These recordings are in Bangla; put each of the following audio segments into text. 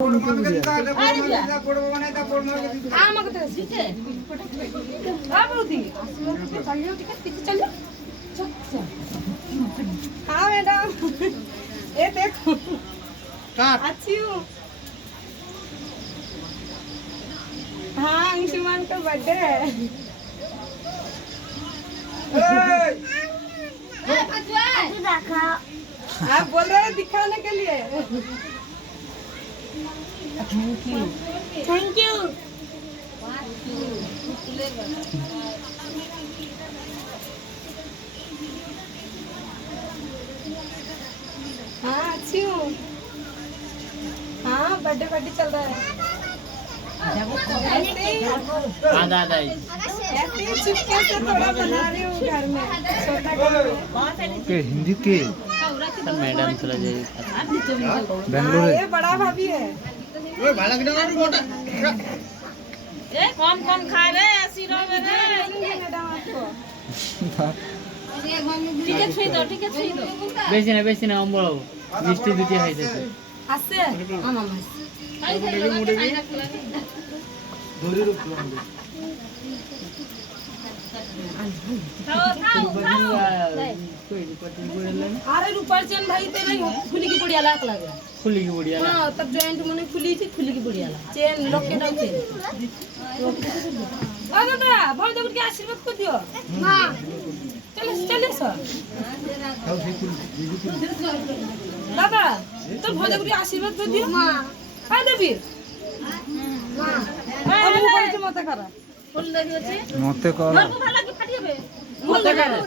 हाँ मैडम ये देखो अच्छी हूँ। हाँ अंशुमान का बर्थडे है। आप बोल रहे हैं दिखाने के लिए। Thank you. हाँ अच्छी हूँ। हाँ बर्थडे पार्टी चल रहा है। ऐसे ही चुपके से थोड़ा बना रही हूँ घर में छोटा के हिंदी के मैडम चला जाइए बेंगलुरु ये बड़ा भाभी है। कौन कौन खा रहे हैं ऐसी रो में मैडम आपको टिकट छुई दो टिकट छुई दो বেশি না অম্বল মিষ্টি দুটি খাইতেছে আছে আমার মাছ अरे रूपाचंद भाई तेरे खुली की बढ़िया लाख लगे খুলি কি বড়িয়া हाँ तब जॉइंट मैंने खुली थी खुली की बढ़िया ला चेन लॉकेट डाल चेन ओ दादा भाई दादा के आशीर्वाद को दियो हां चले चले सर दादा तो भाई दादा के आशीर्वाद को दियो हां हां देवी हां अब ऊपर से मत करा फुल लगी আছে মতে কর ঘর को ভালো কি ফাটিবে मत करा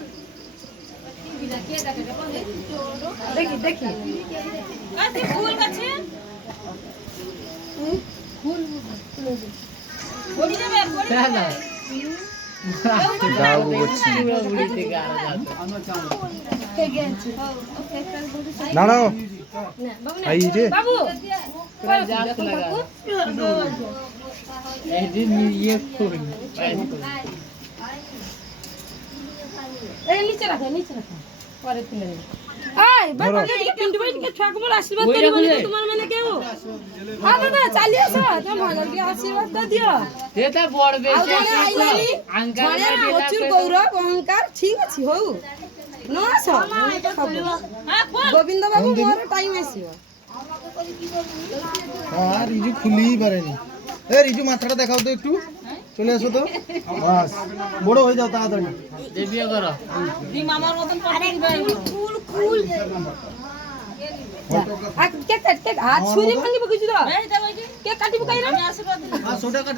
देखी देखी আতে ফুল গাছে বড়ি যাবে বড়ি না দাও বুঝছি পুরো বুড়ি থেকে আর দাঁড়াও আই রে बाबू पूरा जाक लगा এই দিন ये ফুল ए नीचे रखो परे तुले आय बाबा के पिंटू भाई के छुआ को आशीर्वाद करी बोले तुम्हार मैंने केहू हां दादा चलिए सर तुम भाई के आशीर्वाद दे दियो এটা বড় বেশি आंकल प्रचुर गौरव अहंकार ठीक अछि हो नो सर हां खोल गोविंद बाबू मोर टाइम आसीबो আর রিজু খুলিই পারেনি এ রিজু মাথাটা দেখাও তো একটু চলে আসো তো বাস বড় হয়ে যাও তাড়াতাড়ি দেবিয়া করো দি মামার মতন পারে ভাই फूल आ के कट हाथ छुरी भांगी बगीच दो এই দাও এই के काटी बकाई रे আমি আশীর্বাদ দিই আর ছোটা কাট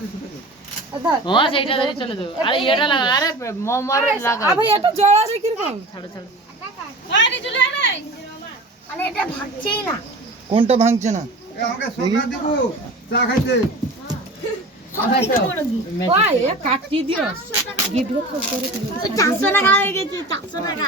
আধা হ্যাঁ সেইটা ধরে চলে যাও আরে এটা লাগা আরে মোমর লাগা আ ভাই এটা জড়া রে কিরকম ছাড়ো আরে চলে আয় আরে এটা ভাগছেই না কোনটা ভাঙছে না আমাকে সোনা দিব চা খাইতে ওই এ কাটি দিও গিফট করে 400 টাকা হয়ে গেছে 400 টাকা